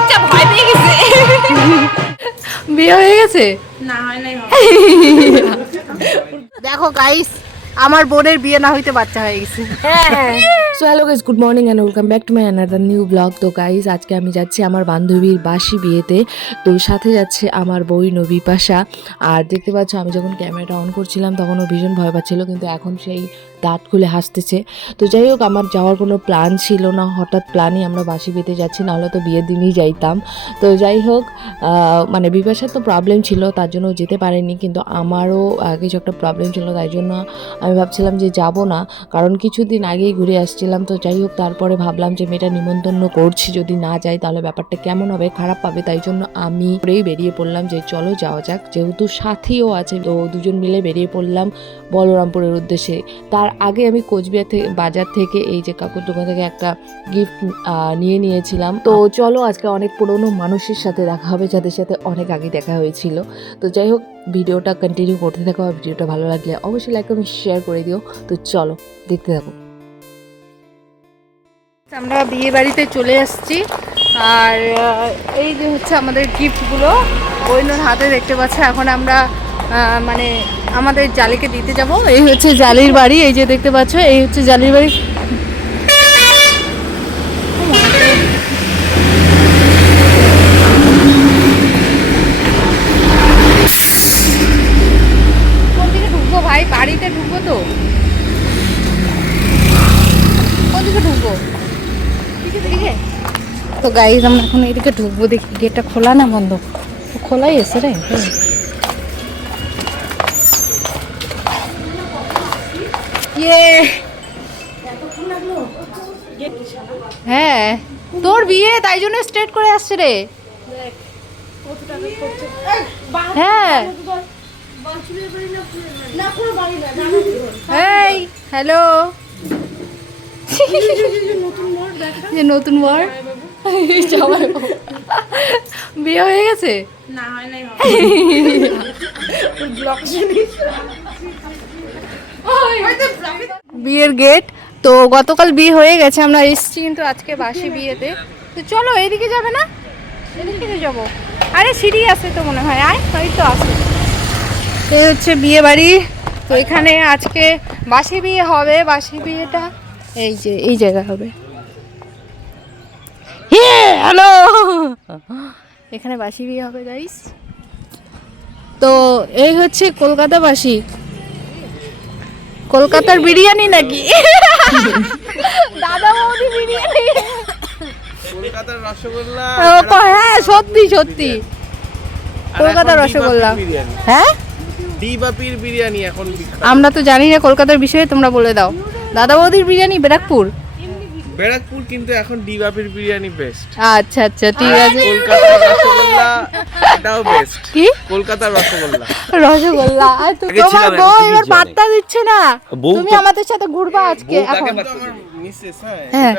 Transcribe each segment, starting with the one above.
বাচ্চা ভয় পেয়ে গেছে। বিয়ে হয়ে গেছে? না হয় নাই। দেখো গাইস, আমার বোনের বিয়ে না হইতে বাচ্চা হয়ে গেছে। So hello guys, good morning and welcome back to my another new blog. তো গাইস, আজকে আমি যাচ্ছি আমার বান্ধবীর বাসি বিয়েতে। তো সাথে যাচ্ছে আমার বোন বিপাশা। আর দেখতে পাচ্ছ, আমি যখন ক্যামেরাটা অন করছিলাম তখন ও ভীষণ ভয় পাচ্ছিল, কিন্তু এখন সেই দাঁত খুলে হাসতেছে। তো যাই হোক, আমার যাওয়ার কোনো প্ল্যান ছিল না, হঠাৎ প্ল্যানই আমরা বাসি বিয়েতে যাচ্ছি, নাহলে তো বিয়ের দিনই যাইতাম। তো যাই হোক, মানে বিপাশার তো প্রবলেম ছিল, তার জন্য যেতে পারেনি, কিন্তু আমারও কিছু একটা প্রবলেম ছিল, তাই জন্য আমি ভাবছিলাম যে যাব না, কারণ কিছুদিন আগেই ঘুরে আসছিলাম। তো যাই হোক, তারপরে ভাবলাম যে মেয়েটা নিমন্ত্রণ করছি, যদি না যাই তাহলে ব্যাপারটা কেমন হবে, খারাপ পাবে, তাই জন্য আমি বেরিয়ে পড়লাম যে চলো যাওয়া যাক, যেহেতু সাথীও আছে। তো দুজন মিলে বেরিয়ে পড়লাম বলরামপুরের উদ্দেশ্যে। তার আগে আমি কোচবিহার থেকে বাজার থেকে এই যে কাকুর দোকান থেকে একটা গিফট নিয়েছিলাম। তো চলো আজকে অনেক পুরনো মানুষের সাথে দেখা হবে, যাদের সাথে অনেক আগে দেখা হয়েছিল। তো যাই হোক, ভিডিওটা কন্টিনিউ করতে থাকো, আর ভিডিওটা ভালো লাগলে অবশ্যই লাইক এবং শেয়ার করে দিও। তো চলো দেখতে থাকো। আমরা বিয়ে বাড়িতে চলে আসছি, আর এই যে হচ্ছে আমাদের গিফটগুলো বইনোর হাতে দেখতে পাচ্ছ। এখন আমরা মানে আমাদের জালিকে দিতে যাব। এই হচ্ছে জালির বাড়ি, এই যে দেখতে পাচ্ছ, এই হচ্ছে জালির বাড়ি। কোন দিকে ঢুকবো ভাই? বাড়িতে ঢুকবো তো? কোন দিকে ঢুকবো? তো গাইজ, আমরা এখন এইদিকে ঢুকবো, দেখি গেটটা খোলা না বন্ধ। খোলাই আছে রে। হ্যাঁ, তোর বিয়ে তাই জন্য স্ট্রেট করে আসছে রে। হ্যাঁ, এই হ্যালো, যে নতুন বর বিয়ে হয়ে গেছে? না হয় নাই। বিয়ের গেট তো গতকাল বিয়ে হয়ে গেছে, আমরা এসেছি কিন্তু আজকে বাসি বিয়েতে। তো চলো, এদিকে যাবে না? এদিকে যাবো। আরে সিঁড়ি আছে তো মনে হয়, আয় ওই তো আছে। এই হচ্ছে বিয়ে বাড়ি। তো এখানে আজকে বাসি বিয়ে হবে। বাসি বিয়েটা এই যে এই জায়গা হবে। হ্যালো, এখানে বাসি বিয়ে হবে গাইস। তো এই হচ্ছে কলকাতাবাসী। কলকাতার বিরিয়ানি নাকি? দাদা বৌদি বিরিয়ানি। কলকাতার রসগোল্লা। হ্যাঁ, সত্যি সত্যি কলকাতার রসগোল্লা। হ্যাঁ, ডিবাপির বিরিয়ানি এখন বিখ্যাত। আমরা তো জানি না কলকাতার বিষয়ে, তোমরা বলে দাও। দাদা বৌদির বিরিয়ানি ব্যারাকপুর। ব্যারাকপুর, কিন্তু এখন ডিবাপির বিরিয়ানি বেস্ট। আচ্ছা আচ্ছা, ঠিক আছে। কলকাতার রসগোল্লা এটাও বেস্ট। কি কলকাতার রসগোল্লা? রসগোল্লা। তোমার বউ এবার পাত্তা দিচ্ছে না। বউ তুমি আমাদের সাথে ঘুরবা আজকে এখন। আমার মিসেস। হ্যাঁ।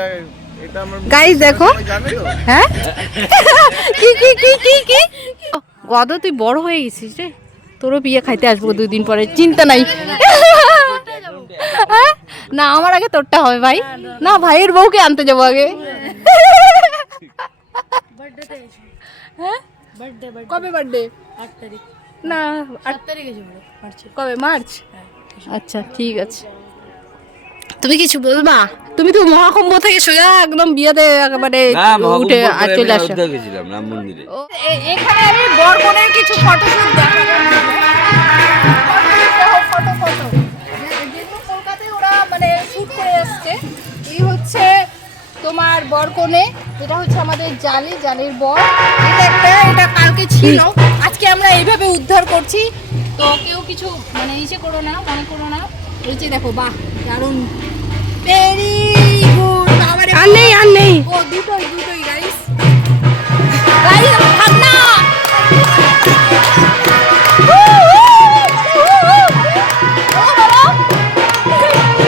এটা আমার গাইস দেখো। জানে তো? হ্যাঁ, কি কি কি কি কি গদ, তুই বড় হয়ে গেছিস রে। তোরও বিয়ে খাইতে আসবো 2 দিন পরে, চিন্তা নাই। হ্যাঁ? না, আমার আগে তোরটা হবে ভাই। না, ভাইয়ের বউকে আনতে যাবো আগে। হ্যাঁ, কবে বার্থডে? 8 তারিখ। না, 8 তারিখে যাবো মার্চে। কবে? মার্চ। আচ্ছা ঠিক আছে। তুমি কিছু বলবা? তুমি তো মহাকুম্ভ থেকে সোজা একদম বিয়েতে একেবারে উঠে চলে আসো। এখানে আমি বর বোনের কিছু ফটোশুট দেখাবো। ফটো যেহেতু কলকাতায় ওরা মানে শুট করে আসছে। এই হচ্ছে তোমার বর কনে, এটা হচ্ছে আমাদের জালির বর। এটা কালকে ছিল, আজকে আমরা এইভাবে উদ্ধার করছি। তো কেউ কিছু মানে ইসে করো না, মনে করো না। এই যে দেখো, বাহ দারুণ, ভেরি গুড। আর নেই ও দুটোই গাইস। থাক না।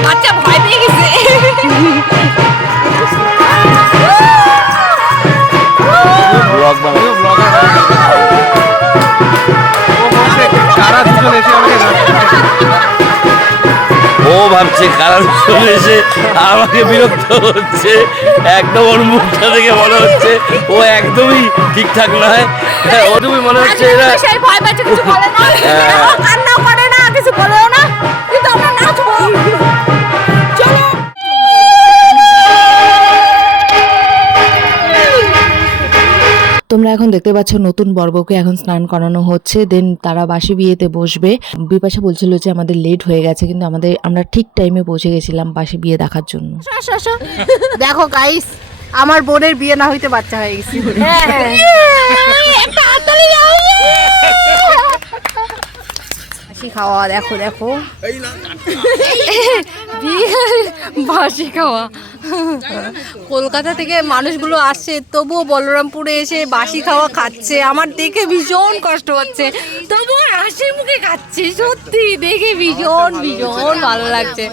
বাচ্চা ভয় পেয়ে গেছে। ও ভাবছে, কারণ চলে এসে আমাকে বিরক্ত হচ্ছে। একদম ওর মুখটা থেকে মনে হচ্ছে ও একদমই ঠিকঠাক নয়। ও তুমি মনে হচ্ছে এরা সেই ভয় পাচ্ছে, কিছু বলে না, কান্না করে না, কিছু বলেও না, কিন্তু আমরা নাচবো। চলো। তোমরা এখন দেখতে পাচ্ছ নতুন বর্গকে এখন স্নান করানো হচ্ছে, দেন তারা বাসি বিয়েতে বসবে। বিপাশা বলছিল যে আমাদের লেট হয়ে গেছে, কিন্তু আমরা ঠিক টাইমে পৌঁছে গেছিলাম বাসি বিয়ে দেখার জন্য। দেখো গাইস, আমার বোনের বিয়ে না হইতে বাচ্চা হয়ে গেছে। বাসি খাওয়া, দেখো দেখো বাসি খাওয়া। কলকাতা থেকে মানুষগুলো আসছে, তবুও বলরামপুরে এসে বাসি খাওয়া খাচ্ছে। আমার দেখে ভীষণ কষ্ট হচ্ছে, তবুও হাসি মুখে খাচ্ছে। সত্যি দেখে ভীষণ ভীষণ ভালো লাগছে,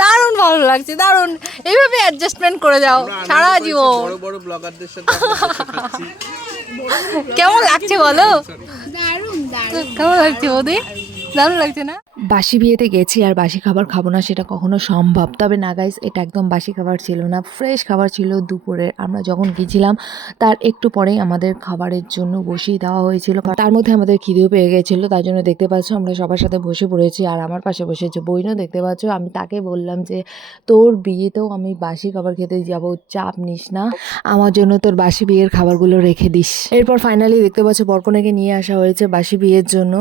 দারুণ ভালো লাগছে, দারুণ। এইভাবে অ্যাডজাস্টমেন্ট করে যাও সারা জীবন। বড় বড় ব্লগারদের সাথে খাচ্ছি। কেমন লাগছে বলো? কেমন লাগছে বৌদি? দারুণ লাগছে না? বাসি বিয়েতে গেছি আর বাসি খাবার খাবো না সেটা কখনো সম্ভব? তবে না গাইস, এটা একদম বাসি খাবার ছিল না, ফ্রেশ খাবার ছিল দুপুরের। আমরা যখন গেছিলাম তার একটু পরেই আমাদের খাবারের জন্য বসিয়ে দেওয়া হয়েছিল। তার মধ্যে আমাদের খিদেও পেয়ে গেছিলো, তার জন্য দেখতে পাচ্ছ আমরা সবার সাথে বসে পড়েছি। আর আমার পাশে বসেছে বইনও, দেখতে পাচ্ছ। আমি তাকে বললাম যে তোর বিয়েতেও আমি বাসি খাবার খেতে যাব, চাপ নিস না, আমার জন্য তোর বাসি বিয়ের খাবারগুলো রেখে দিস। এরপর ফাইনালি দেখতে পাচ্ছ বরকনেকে নিয়ে আসা হয়েছে বাসি বিয়ের জন্য।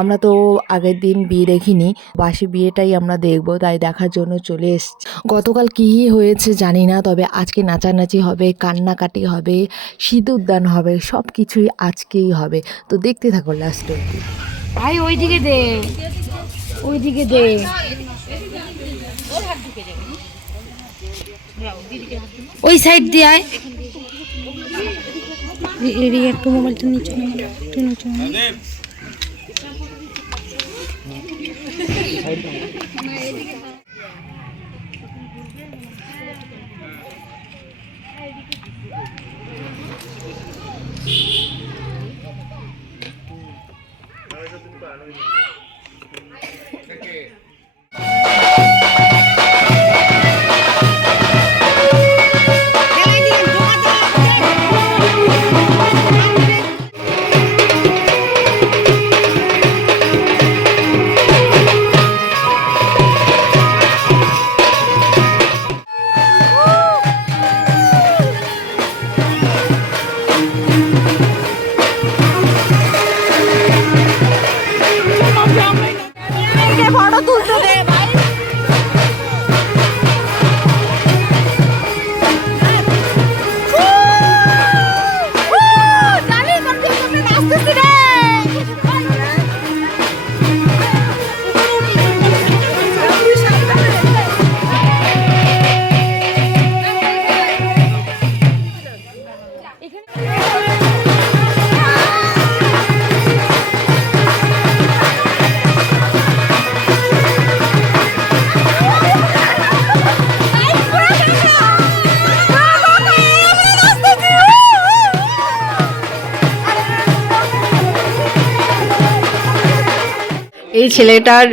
আমরা তো আগের দিন বিয়ে দেখিনি, বাসি বিয়েটাই আমরা দেখব, তাই দেখার জন্য চলে এসেছি। গতকাল কী হয়েছে জানি না, তবে আজকে নাচানাচি হবে, কান্নাকাটি হবে, সিঁদুরদান হবে, সব কিছুই আজকেই হবে। তো দেখতে থাকো লাস্ট অবধি। ভাই ওইদিকে দে, ওইদিকে দে। ওই সাইড দিয়ে আয়। এদিকে একটু মোবাইলটা নিচে নাও, একটু নিচে নাও। ফটো তুলতে দে ভাই। এই ছেলেটার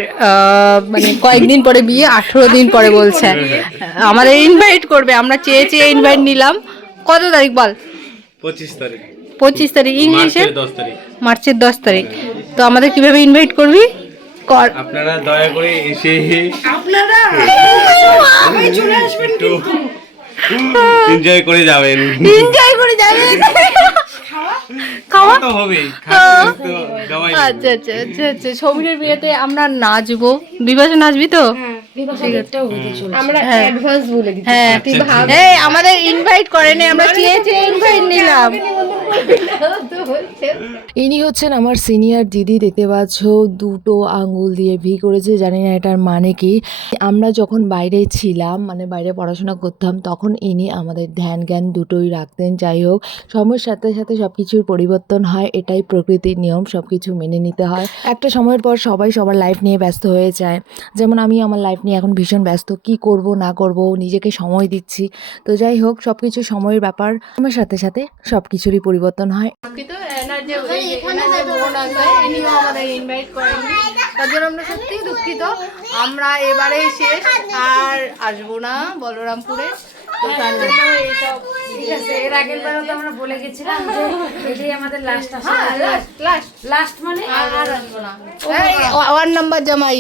মানে কয়েকদিন পরে বিয়ে, 18 দিন পরে বলছে আমাদের ইনভাইট করবে। আমরা চেয়ে চেয়ে ইনভাইট নিলাম। কত তারিখ বল? 25 তারিখ। 25 তারিখ, ইংলিশে 10 তারিখ। মার্চের 10 তারিখ। তো আমাদের কিভাবে ইনভাইট করবি? কর। আপনারা দয়া করে এসে চলে আসবেন, এনজয় করে যাবেন। এনজয় করে যাবেন। খাওয়া তো হবেই, আচ্ছা আচ্ছা আচ্ছা আচ্ছা। সমীরের বিয়েতে আমরা নাচবো। বিভাসে নাচবি তো? আমরা অ্যাডভান্স বলে দিচ্ছি। হ্যাঁ, এই আমাদের ইনভাইট করেনি, আমরা চেয়ে চেয়ে ইনভাইট নিলাম। ইনি হচ্ছেন আমার সিনিয়র দিদি, দেখতে পাচ্ছ দুটো আঙ্গুল দিয়ে ভি করেছে, জানি না এটার মানে কি। আমরা যখন বাইরে ছিলাম, মানে বাইরে পড়াশোনা করতাম, তখন ইনি আমাদের ধ্যান জ্ঞান দুটোই রাখতেন। যাই হোক, সময়ের সাথে সাথে সব কিছুর পরিবর্তন হয়, এটাই প্রকৃতির নিয়ম, সব কিছু মেনে নিতে হয়। একটা সময়ের পর সবাই সবার লাইফ নিয়ে ব্যস্ত হয়ে যায়। যেমন আমি আমার লাইফ নিয়ে এখন ভীষণ ব্যস্ত, কি করব না করব, নিজেকে সময় দিচ্ছি। তো যাই হোক, সব কিছু সময়ের ব্যাপার, সময়ের সাথে সাথে সব কিছুরই পরিবর্তন হয়। কিন্তু এনার যে বোন আছে, ইনিও আমাদের ইনভাইট করেননি। তার জন্য আমরা সত্যিই দুঃখিত। আমরা এবারেই শেষ, আর আসবো না বলরামপুরে। তো তার জন্য এইসব ঠিক আছে, এর আগের বারও তো আমরা বলে গেছিলাম যে এটাই আমাদের লাস্ট আসা। লাস্ট মানে আর আসবো না। 1 নাম্বার জামাই,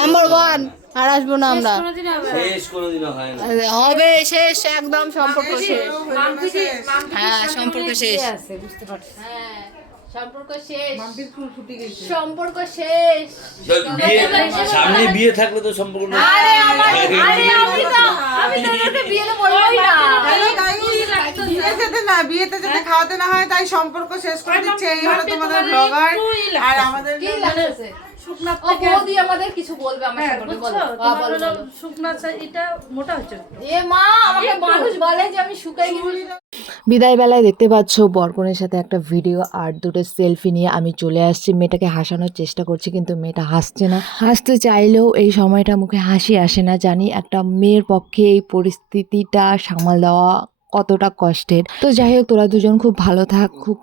নাম্বার 1, আর আসবো না আমরা। কোনোদিন হবে না। শেষ কোনোদিনও হয় না। হবে শেষ, একদম সম্পর্ক শেষ। মাম্পিদি হ্যাঁ, সম্পর্ক শেষ। আছে, বুঝতে পারছি। হ্যাঁ, সম্পর্ক শেষ, সম্পর্ক শেষ। সামনে বিয়ে থাকলে তো সম্পর্ক না। আরে আমি তো ওদেরকে বিয়েতে বলবোই না। বিয়েতে যাতে খাওয়াতে না হয় তাই সম্পর্ক শেষ করে দিচ্ছে। এই হলো তোমাদের ব্লগার আর আমাদের কি লাগছে? ও বৌদি আমাদের কিছু বলবে আমার সামনে, বলো। বলো। এটা মোটা হচ্ছে। এ মা, আমাকে মানুষ বলে যে আমি শুকাই গেছি। বিদায় বেলায় দেখতে পাচ্ছ বরকনের সাথে একটা ভিডিও আর দুটো সেলফি নিয়ে আমি চলে আসছি। মেয়েটাকে হাসানোর চেষ্টা করছি, কিন্তু মেয়েটা হাসছে না। হাসতে চাইলেও এই সময়টা মুখে হাসি আসে না। জানি একটা মেয়ের পক্ষে এই পরিস্থিতিটা সামাল দেওয়া কতটা কষ্টের। তো যাই হোক, তোরা দুজন খুব ভালো থাক, খুব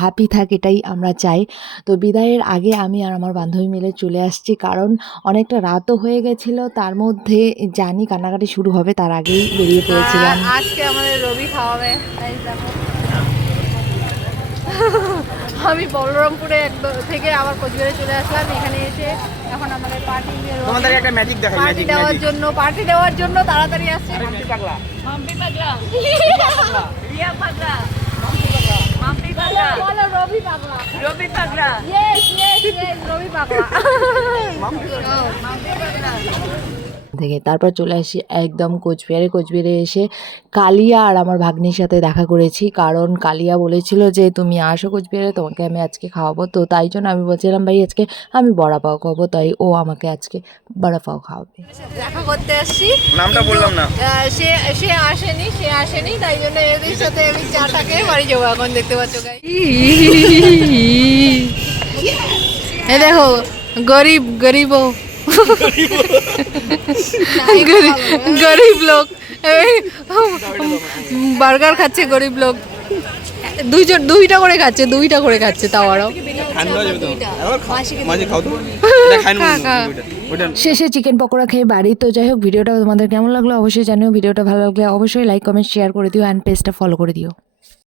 হ্যাপি থাক, এটাই আমরা চাই। তো বিদায়ের আগে আমি আর আমার বান্ধবী মিলে চলে আসছি, কারণ অনেকটা রাতও হয়ে গেছিলো। তার মধ্যে জানি কান্নাকাটি শুরু হবে, তার আগেই বেরিয়ে পড়েছিলাম। আর আজকে আমাদের রবি খাওয়াবে, তাই দেখো। আমি বলরামপুরে থেকে আবার কোচবিহারে চলে আসলাম। এখানে এসে এখন আমাদের পার্টি তোমাদের একটা ম্যাজিক দেখাই, পার্টি দেওয়ার জন্য তাড়াতাড়ি আসছে। মাম্পি পাগলা, রিয়া পাগলা, মাম্পি পাগলা, বলো রবি পাগলা, ইয়েস রবি পাগলা, মাম্পি পাগলা। থেকে তারপর চলে আসি একদম কোচবিহারে এসে কালিয়া আর আমার ভাগ্নির সাথে দেখা করেছি, কারণ কালিয়া বলেছিল যে তুমি আসো কোচবিহারে, তোমাকে আমি আজকে খাওয়াবো। তো তাই জন্য আমি বলছিলাম ভাই আজকে আমি বড়া পাও খাবো, তাই ও আমাকে আজকে বড়া পাও খাওয়াবে। দেখা করতে আসছি, নামটা বললাম না। সে আসেনি, তাই জন্য এদের সাথে আমি চাটা খেয়ে বাড়ি যাবো। এখন দেখতে পাচ্ছ এ দেখো, গরিব লোক বার্গার খাচ্ছে, গরিব লোক। দুইটা করে খাচ্ছে তাও আরো। শেষে চিকেন পকোড়া খেয়ে বাড়ি। তো যাই হোক, ভিডিওটা তোমাদের কেমন লাগলো অবশ্যই জানিও। ভিডিওটা ভালো লাগলে অবশ্যই লাইক কমেন্ট শেয়ার করে দিও, অ্যান্ড পেজটা ফলো করে দিও।